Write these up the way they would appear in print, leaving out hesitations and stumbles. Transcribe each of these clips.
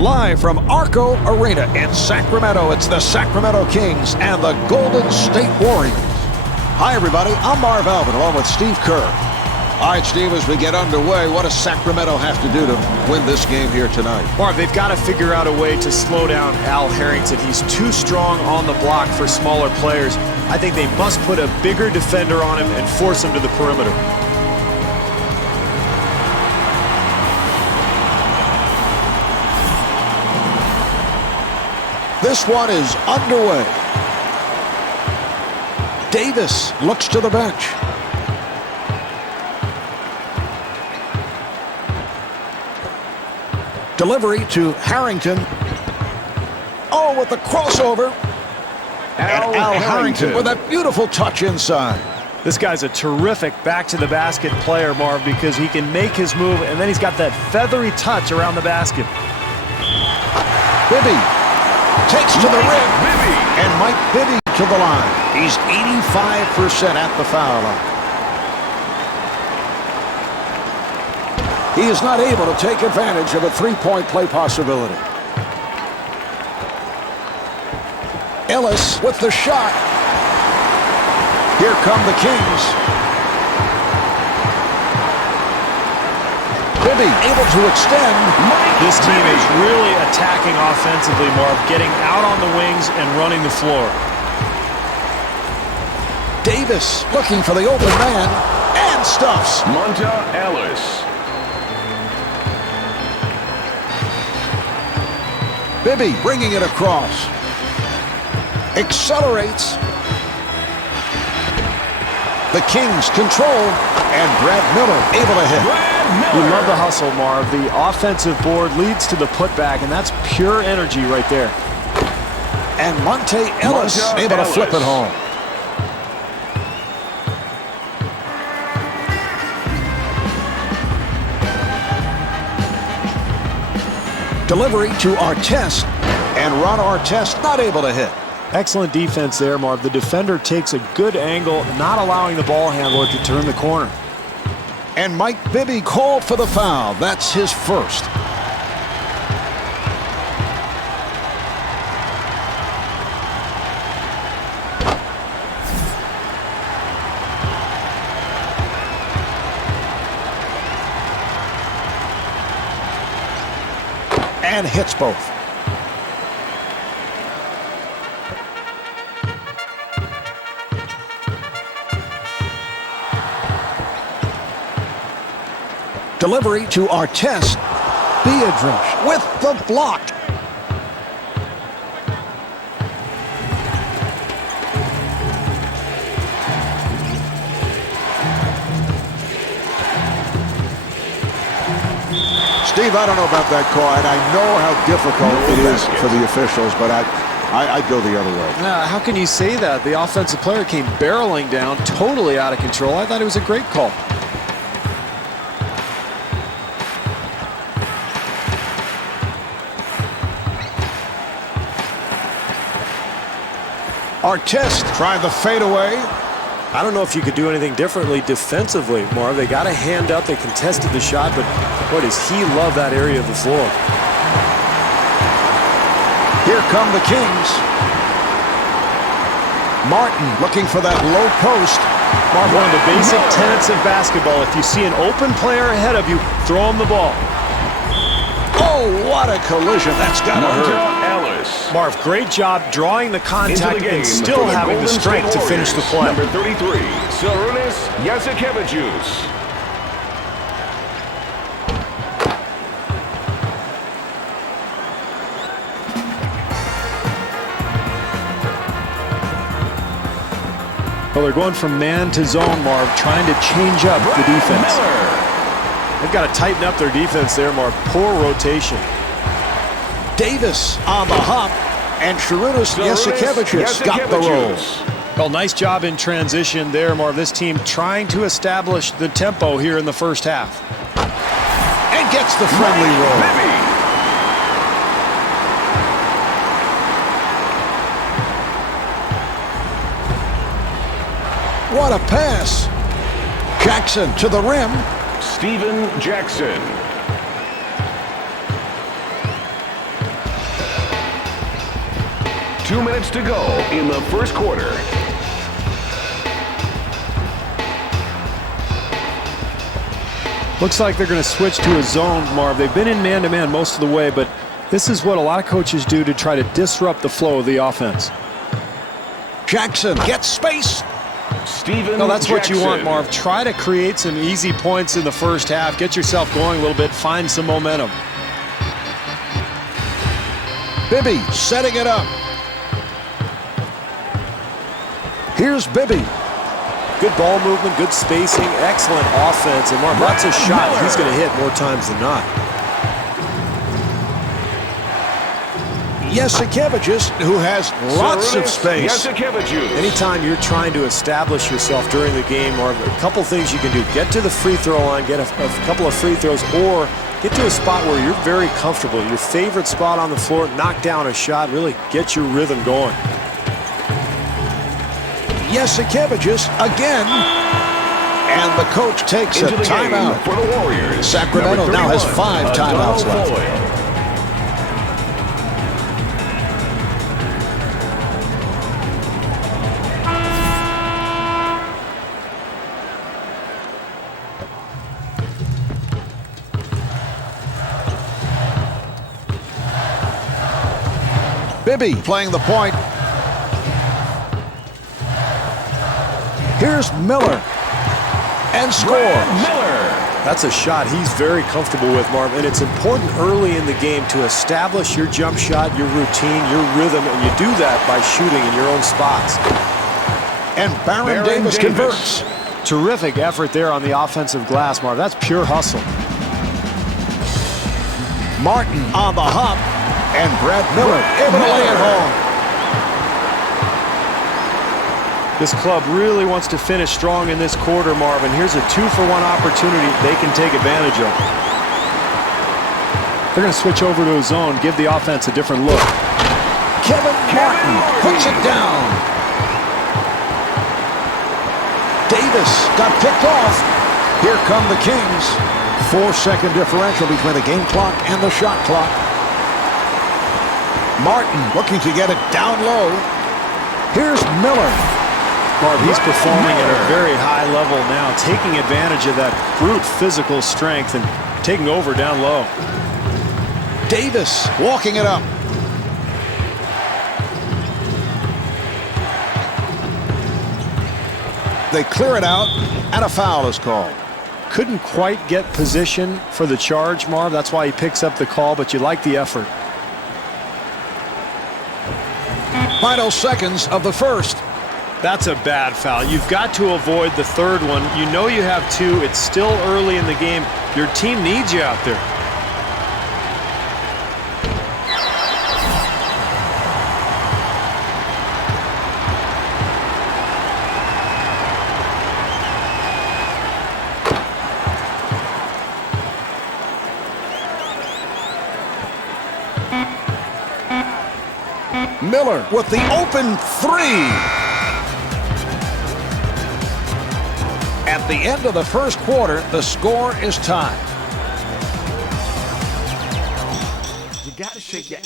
Live from Arco Arena in Sacramento, it's the Sacramento Kings and the Golden State Warriors. Hi, everybody. I'm Marv Albin, along with Steve Kerr. All right, Steve, as we get underway, what does Sacramento have to do to win this game here tonight? Marv, they've got to figure out a way to slow down Al Harrington. He's too strong on the block for smaller players. I think they must put a bigger defender on him and force him to the perimeter. This one is underway. Davis looks to the bench. Delivery to Harrington. Oh, with the crossover. And Al Harrington with that beautiful touch inside. This guy's a terrific back-to-the-basket player, Marv, because he can make his move, and then he's got that feathery touch around the basket. Bibby takes to the rim, and Mike Bibby to the line. He's 85% at the foul line. He is not able to take advantage of a three-point play possibility. Ellis with the shot. Here come the Kings. Bibby able to extend. This team is really attacking offensively, Marv, getting out on the wings and running the floor. Davis looking for the open man and stuffs. Monta Ellis. Bibby bringing it across. Accelerates. The Kings control, and Brad Miller able to hit. We love the hustle, Marv. The offensive board leads to the putback, and that's pure energy right there. And Monta Ellis able to flip it home. Delivery to Artest, and Ron Artest not able to hit. Excellent defense there, Marv. The defender takes a good angle, not allowing the ball handler to turn the corner. And Mike Bibby called for the foul. That's his first. And hits both. Delivery to Artest. Biedrins with the block. Steve, I don't know about that call, and I know how difficult it is for the officials, but I'd go the other way. How can you say that? The offensive player came barreling down, totally out of control. I thought it was a great call. Artest trying the fadeaway. I don't know if you could do anything differently defensively, Marv. They got a hand up. They contested the shot, but boy, does he love that area of the floor. Here come the Kings. Martin looking for that low post. Marv, one of the basic tenets of basketball, if you see an open player ahead of you, throw him the ball. Oh, what a collision. That's got to hurt. Marv, great job drawing the contact and still having the strength to finish the play. Number 33, Sarunas Jasikevičius. Well, they're going from man to zone, Marv, trying to change up the defense. They've got to tighten up their defense there, Marv. Poor rotation. Davis on the hop, and Sarunas Jasikevičius got the roll. Well, nice job in transition there, Marv. This team trying to establish the tempo here in the first half. And gets the friendly roll. What a pass. Jackson to the rim. Stephen Jackson. 2 minutes to go in the first quarter. Looks like they're going to switch to a zone, Marv. They've been in man-to-man most of the way, but this is what a lot of coaches do to try to disrupt the flow of the offense. Jackson gets space. Steven No, that's what you Jackson. want, Marv. Try to create some easy points in the first half. Get yourself going a little bit. Find some momentum. Bibby setting it up. Here's Bibby. Good ball movement, good spacing, excellent offense. And Marv, that's a shot he's going to hit more times than not. Jasikevičius, who has lots of space. Jasikevičius. Anytime you're trying to establish yourself during the game, Marv, a couple things you can do. Get to the free throw line, get a couple of free throws, or get to a spot where you're very comfortable. Your favorite spot on the floor, knock down a shot, really get your rhythm going. Jasikevičius again. And the coach takes Into a the game timeout. for the Warriors. Sacramento Number now has 31, 5 timeouts Adonal left. Floyd. Bibby playing the point. Here's Miller. And scores. Miller. That's a shot he's very comfortable with, Marv, and it's important early in the game to establish your jump shot, your routine, your rhythm, and you do that by shooting in your own spots. And Baron Davis converts. Terrific effort there on the offensive glass, Marv. That's pure hustle. Martin on the hop. And Brad Miller able to lay it home. This club really wants to finish strong in this quarter, Marv, and here's a 2-for-1 opportunity they can take advantage of. They're going to switch over to a zone, give the offense a different look. Kevin Martin puts it down. Davis got picked off. Here come the Kings. 4-second differential between the game clock and the shot clock. Martin looking to get it down low. Here's Miller. Marv, he's performing at a very high level now, taking advantage of that brute physical strength and taking over down low. Davis walking it up. They clear it out, and a foul is called. Couldn't quite get position for the charge, Marv. That's why he picks up the call, but you like the effort. Final seconds of the first. That's a bad foul. You've got to avoid the third one. You know you have 2. It's still early in the game. Your team needs you out there. Miller with the open 3. At the end of the first quarter, the score is tied. You gotta shake that.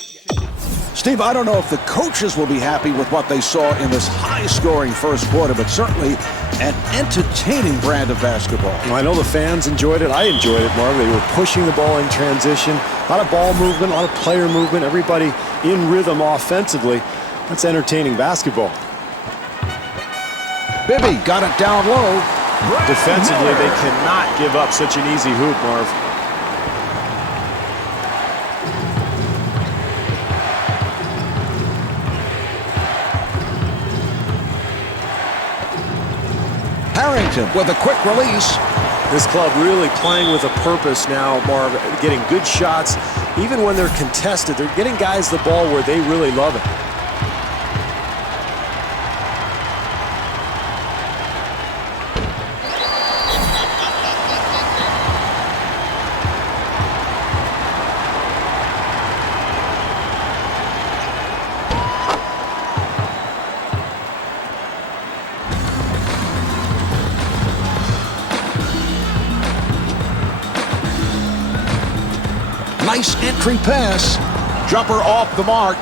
Steve, I don't know if the coaches will be happy with what they saw in this high-scoring first quarter, but certainly an entertaining brand of basketball. I know the fans enjoyed it. I enjoyed it, Marv. They were pushing the ball in transition. A lot of ball movement, a lot of player movement, everybody in rhythm offensively. That's entertaining basketball. Bibby got it down low. Defensively, they cannot give up such an easy hoop, Marv. Harrington with a quick release. This club really playing with a purpose now, Marv, getting good shots. Even when they're contested, they're getting guys the ball where they really love it. Nice entry pass. Jumper off the mark.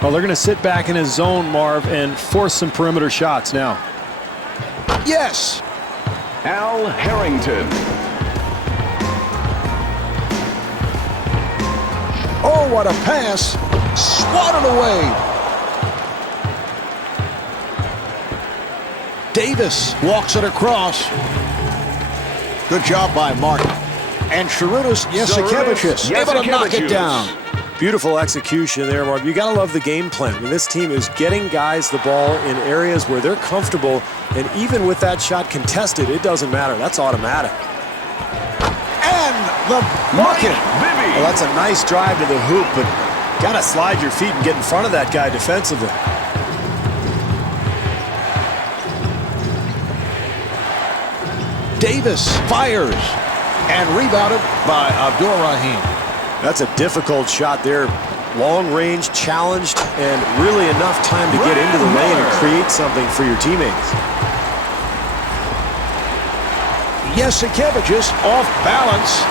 Well, they're going to sit back in his zone, Marv, and force some perimeter shots now. Yes. Al Harrington. Oh, what a pass. Swatted away. Davis walks it across. Good job by Martin. And Sharunas Jasikevičius able to knock it down. Beautiful execution there, Marv. You got to love the game plan. I mean, this team is getting guys the ball in areas where they're comfortable, and even with that shot contested, it doesn't matter. That's automatic. And the bucket. Well, that's a nice drive to the hoop, but got to slide your feet and get in front of that guy defensively. Davis fires and rebounded by Abdul Rahim. That's a difficult shot there. Long range, challenged, and really enough time to get into the lane and create something for your teammates. Jasikevičius off balance.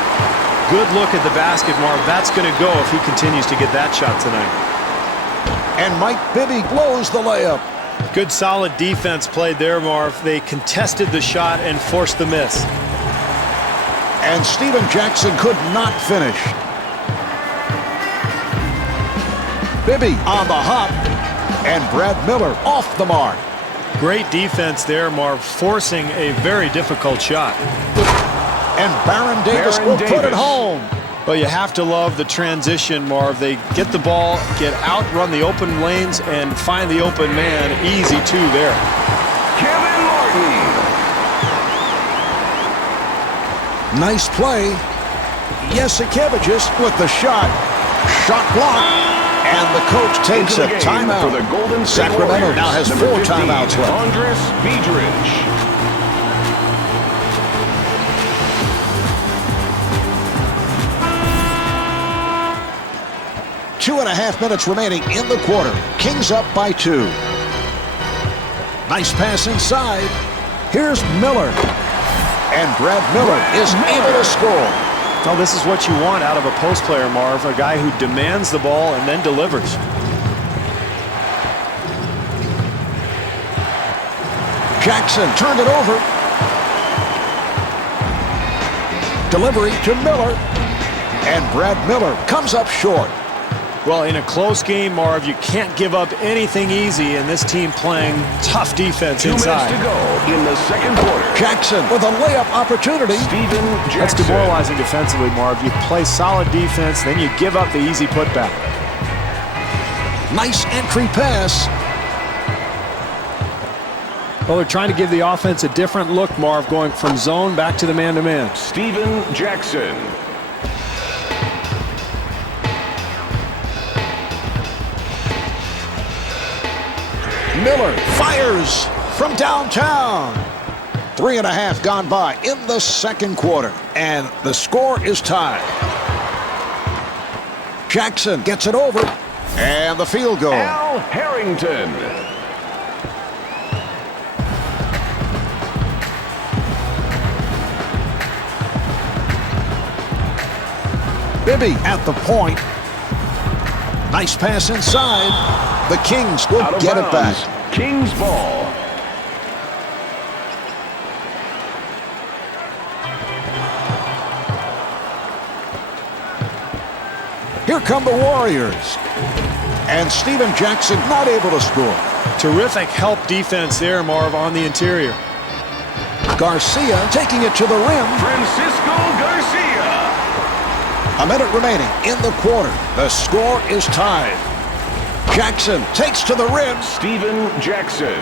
Good look at the basket, Marv. That's going to go if he continues to get that shot tonight. And Mike Bibby blows the layup. Good solid defense played there, Marv. They contested the shot and forced the miss. And Stephen Jackson could not finish. Bibby on the hop. And Brad Miller off the mark. Great defense there, Marv, forcing a very difficult shot. And Baron Davis will put it home. Well, you have to love the transition, Marv. They get the ball, get out, run the open lanes, and find the open man. Easy two there. Kevin Martin. Nice play. Jasikevičius with the shot. Shot blocked. And the coach takes a timeout. For the Golden State Sacramento Warriors, now has number 4 15, timeouts left. Andris Vidrić. 2.5 minutes remaining in the quarter. Kings up by 2. Nice pass inside. Here's Miller. And Brad Miller is able to score. Well, this is what you want out of a post player, Marv. A guy who demands the ball and then delivers. Jackson turned it over. Delivery to Miller. And Brad Miller comes up short. Well, in a close game, Marv, you can't give up anything easy, and this team playing tough defense 2 inside. minutes to go in the second quarter. Jackson with a layup opportunity. Stephen Jackson. That's demoralizing defensively, Marv. You play solid defense, then you give up the easy putback. Nice entry pass. Well, they're trying to give the offense a different look, Marv, going from zone back to the man-to-man. Stephen Jackson. Miller fires from downtown. 3.5 gone by in the second quarter. And the score is tied. Jackson gets it over. And the field goal. Al Harrington. Bibby at the point. Nice pass inside. The Kings will get it back. Kings ball. Here come the Warriors. And Stephen Jackson not able to score. Terrific help defense there, Marv, on the interior. Garcia taking it to the rim. Francisco Garcia. A minute remaining in the quarter. The score is tied. Jackson takes to the rim. Stephen Jackson.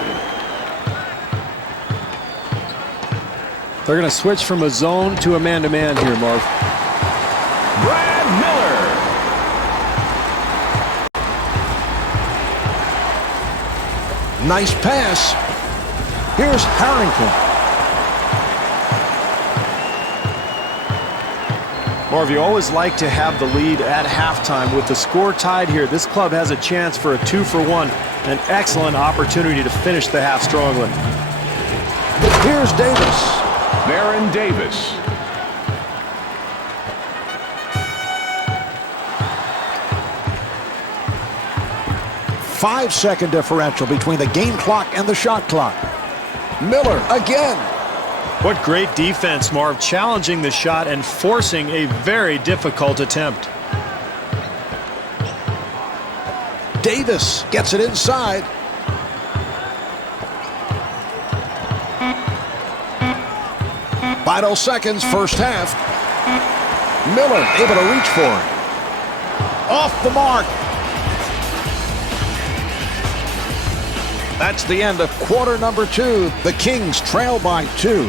They're going to switch from a zone to a man-to-man here, Marv. Brad Miller. Nice pass. Here's Harrington. Marv, you always like to have the lead at halftime. With the score tied here, this club has a chance for a 2-for-1. An excellent opportunity to finish the half strongly. Here's Davis. Baron Davis. 5-second differential between the game clock and the shot clock. Miller again. What great defense, Marv, challenging the shot and forcing a very difficult attempt. Davis gets it inside. Final seconds, first half. Miller able to reach for it. Off the mark. That's the end of quarter number 2. The Kings trail by 2.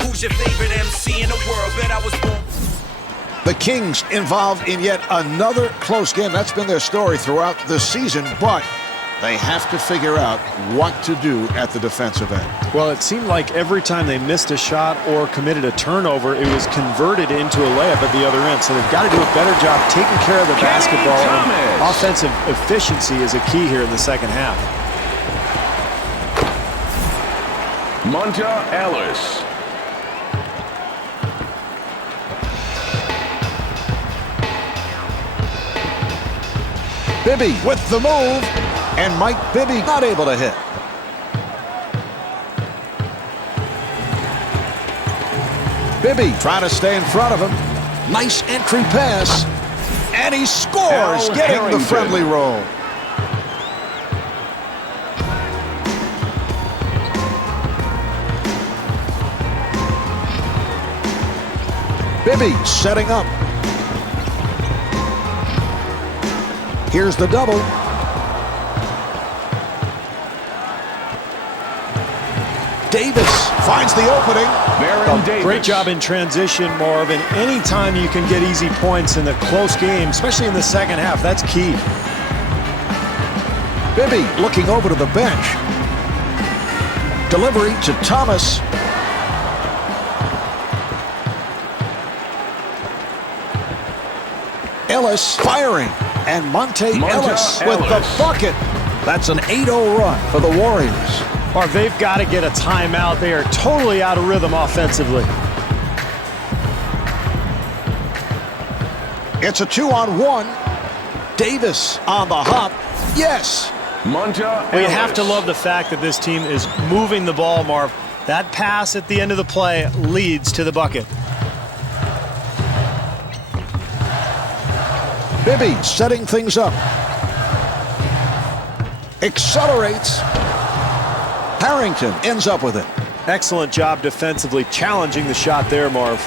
Who's your favorite MC in the world? Bet I was born. The Kings involved in yet another close game. That's been their story throughout the season, but they have to figure out what to do at the defensive end. Well, it seemed like every time they missed a shot or committed a turnover, it was converted into a layup at the other end. So they've got to do a better job taking care of the basketball. And offensive efficiency is a key here in the second half. Monta Ellis. Bibby with the move, and Mike Bibby not able to hit. Bibby trying to stay in front of him. Nice entry pass, and he scores, getting the friendly roll. Bibby setting up. Here's the double. Davis finds the opening. Great job in transition, Marvin. Anytime you can get easy points in the close game, especially in the second half, that's key. Bibby looking over to the bench. Delivery to Thomas. Ellis firing. And Monta Ellis with the bucket. That's an 8-0 run for the Warriors. Or they've got to get a timeout. They are totally out of rhythm offensively. It's a 2-on-1. Davis on the hop. Yes. Monta Ellis. Well, you have to love the fact that this team is moving the ball, Marv. That pass at the end of the play leads to the bucket. Bibby setting things up. Accelerates. Harrington ends up with it. Excellent job defensively, challenging the shot there, Marv.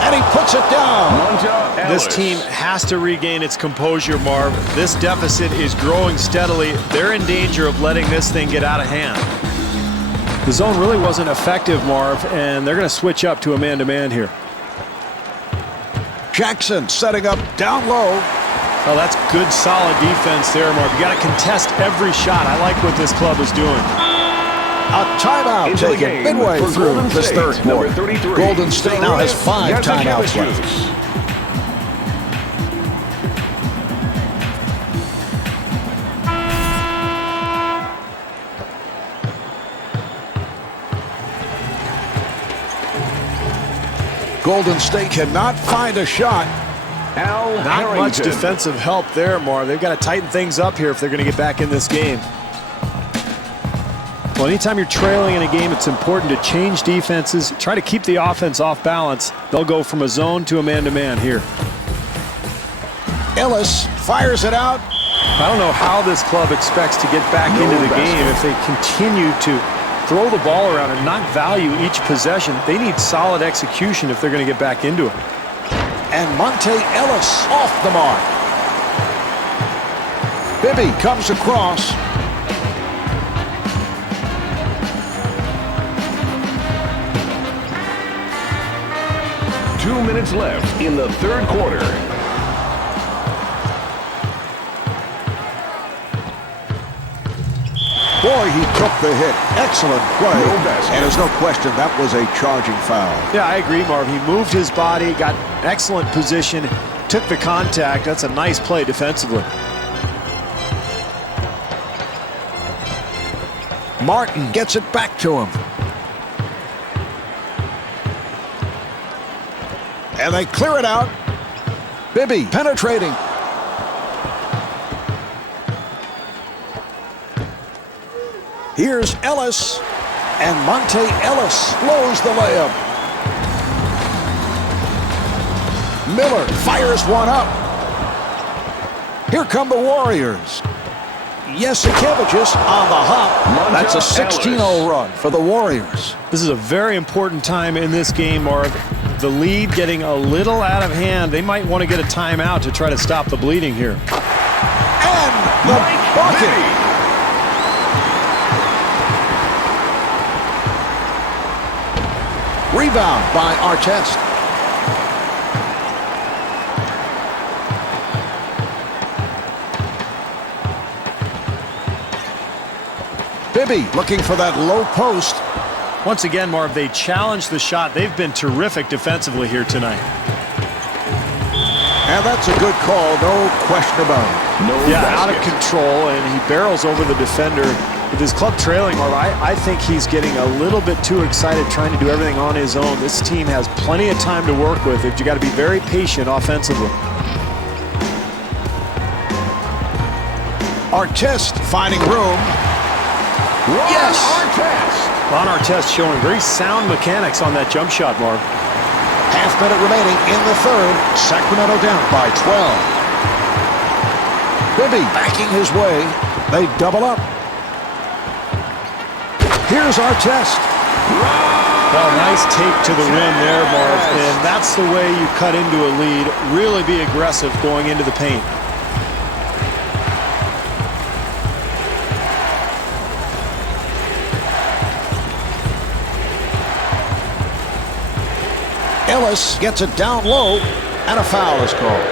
And he puts it down. Monta Ellis. This team has to regain its composure, Marv. This deficit is growing steadily. They're in danger of letting this thing get out of hand. The zone really wasn't effective, Marv, and they're going to switch up to a man-to-man here. Jackson setting up down low. Oh, that's good, solid defense there, Marv. You got to contest every shot. I like what this club is doing. A timeout Into the taken game midway for through Golden this State, third quarter. number 33, Golden State now has 5 timeouts left. Jasikevičius. Golden State cannot find a shot. Al Not Harrington. much defensive help there, Marv. They've got to tighten things up here if they're going to get back in this game. Well, anytime you're trailing in a game, it's important to change defenses. Try to keep the offense off balance. They'll go from a zone to a man-to-man here. Ellis fires it out. I don't know how this club expects to get back into the game if they continue to throw the ball around and not value each possession. They need solid execution if they're going to get back into it. And Monta Ellis off the mark. Bibby comes across. Two minutes left in the third quarter. Boy, he took the hit. Excellent play. No basket. And there's no question that was a charging foul. Yeah, I agree, Marv. He moved his body, got excellent position, took the contact. That's a nice play defensively. Martin gets it back to him. And they clear it out. Bibby penetrating. Here's Ellis, and Monte Ellis blows the layup. Miller fires one up. Here come the Warriors. Yasikevicius on the hop. That's a 16-0 run for the Warriors. This is a very important time in this game, Marv. The lead getting a little out of hand. They might want to get a timeout to try to stop the bleeding here. And the bucket. Rebound by Artest. Bibby looking for that low post. Once again, Marv, they challenged the shot. They've been terrific defensively here tonight. And that's a good call, no question about it. Out of control, and he barrels over the defender. With his club trailing, Marv, I think he's getting a little bit too excited trying to do everything on his own. This team has plenty of time to work with. You got to be very patient offensively. Artest finding room. Yes! Ron Artest showing very sound mechanics on that jump shot, Marv. Half minute remaining in the third. Sacramento down by 12. Bibby backing his way. They double up. Here's Artest. Well, nice take to the rim there, Marv. And that's the way you cut into a lead. Really be aggressive going into the paint. Ellis gets it down low, and a foul is called.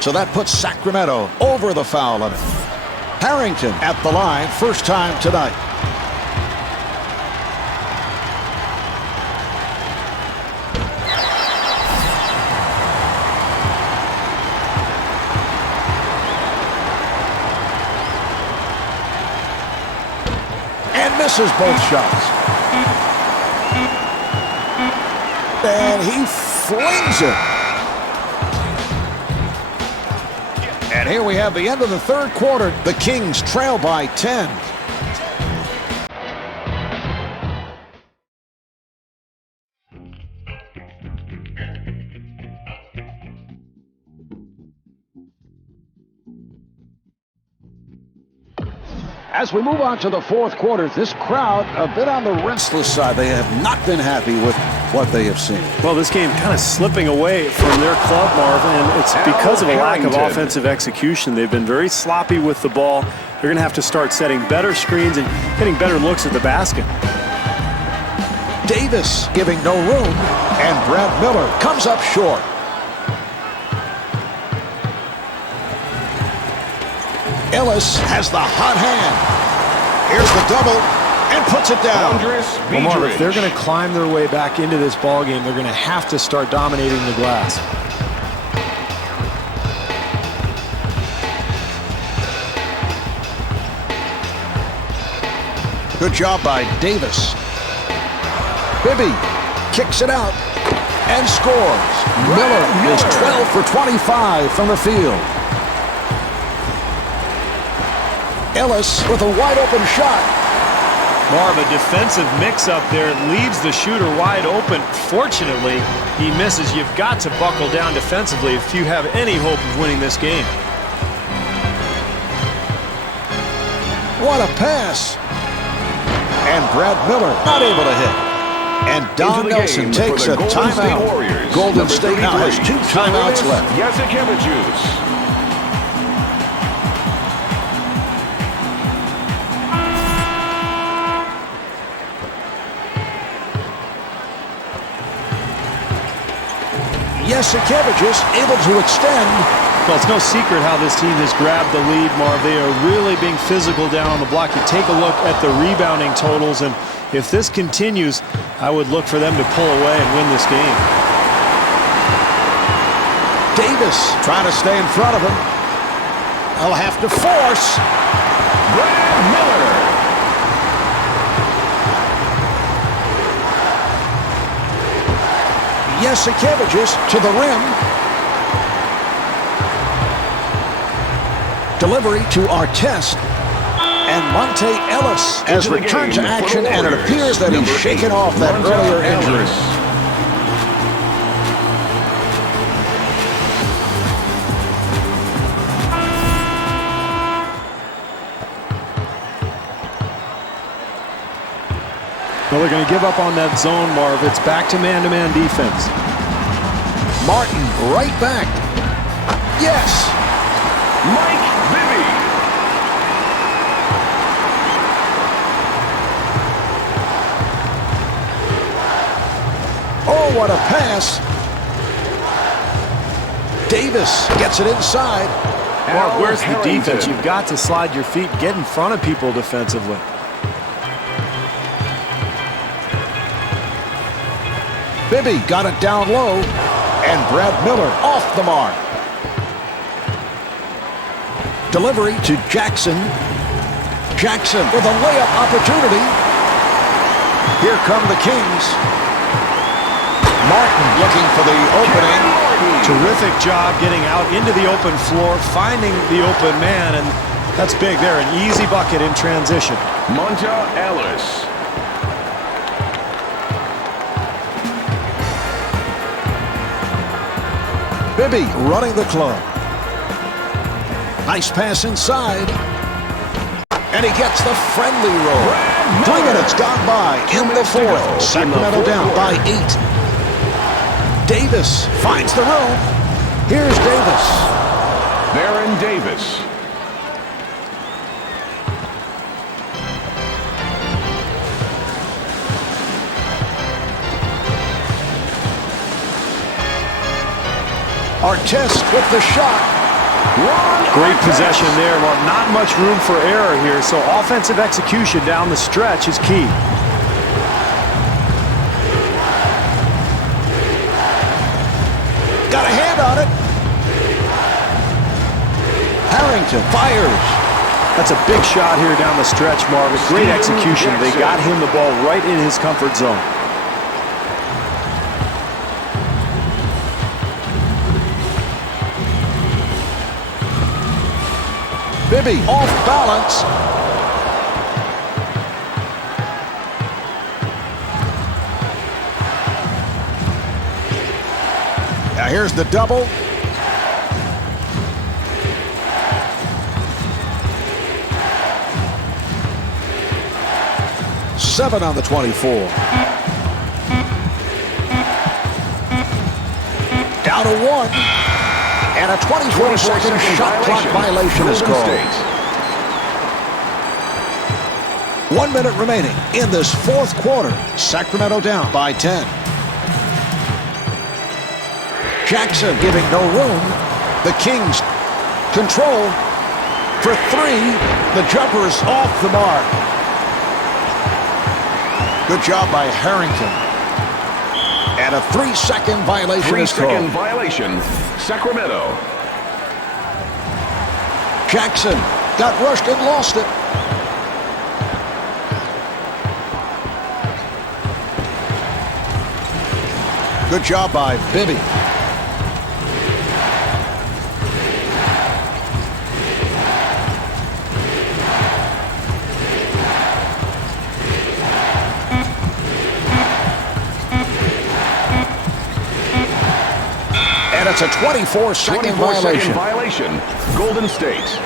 So that puts Sacramento over the foul limit. Harrington at the line, first time tonight. Misses both shots. And he flings it. And here we have the end of the third quarter. The Kings trail by 10. As we move on to the fourth quarter, this crowd a bit on the restless side. They have not been happy with what they have seen. Well, this game kind of slipping away from their club, Marv, and it's because of a lack of offensive execution. They've been very sloppy with the ball. They're going to have to start setting better screens and getting better looks at the basket. Davis giving no room, and Brad Miller comes up short. Ellis has the hot hand. Here's the double, and puts it down. Well, Marv, if they're going to climb their way back into this ball game, they're going to have to start dominating the glass. Good job by Davis. Bibby kicks it out and scores. Miller is 12 for 25 from the field. Ellis with a wide-open shot. Marv, a defensive mix-up there leaves the shooter wide open. Fortunately, he misses. You've got to buckle down defensively if you have any hope of winning this game. What a pass. And Brad Miller not able to hit. And Don Nelson takes a timeout. Golden State now has 2 timeouts left. Yasikevicius. Yasikevicius able to extend. Well, it's no secret how this team has grabbed the lead, Marv. They are really being physical down on the block. You take a look at the rebounding totals, and if this continues, I would look for them to pull away and win this game. Davis trying to stay in front of him. He'll have to force. Brad Miller. Jasikevičius to the rim. Delivery to Artest. And Monte Ellis has returned to action, and it appears that he's shaken off that earlier injury. Well, they're going to give up on that zone, Marv. It's back to man-to-man defense. Martin right back. Yes. Mike Bibby. Oh, what a pass. Davis gets it inside. Marv, where's the Harrington. defense? You've got to slide your feet, get in front of people defensively. Bibby got it down low, and Brad Miller off the mark. Delivery to Jackson. Jackson with a layup opportunity. Here come the Kings. Martin looking for the opening. Terrific job getting out into the open floor, finding the open man, and that's big there. An easy bucket in transition. Monta Ellis. Bibby running the club. Nice pass inside. And he gets the friendly roll. 3 minutes gone by in the fourth. Sacramento down by 8. Davis finds the room. Here's Davis. Baron Davis. Artest with the shot. Great possession there, Mark. Not much room for error here, so offensive execution down the stretch is key. Got a hand on it. Harrington fires. That's a big shot here down the stretch, Marvin. Great execution. They got him the ball right in his comfort zone. Bibby off balance. Now here's the double. Seven on the 24. Down to 1. And a 24-second shot clock violation is called. 1 minute remaining in this fourth quarter. Sacramento down by 10. Jackson giving no room. The Kings control for 3. The jumper's off the mark. Good job by Harrington. And a 3-second violation is called. 3-second violation. Sacramento. Jackson got rushed and lost it. Good job by Bibby. And it's a 24-second violation. Violation. Golden State.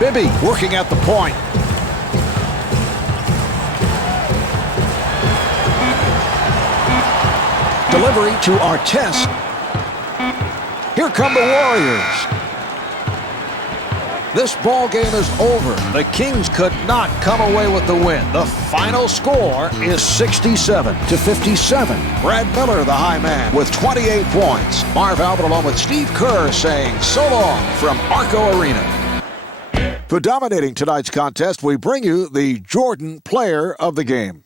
Bibby working at the point. Delivery to Artest. Here come the Warriors. This ball game is over. The Kings could not come away with the win. The final score is 67-57. Brad Miller, the high man, with 28 points. Marv Albert along with Steve Kerr saying so long from Arco Arena. For dominating tonight's contest, we bring you the Jordan Player of the Game.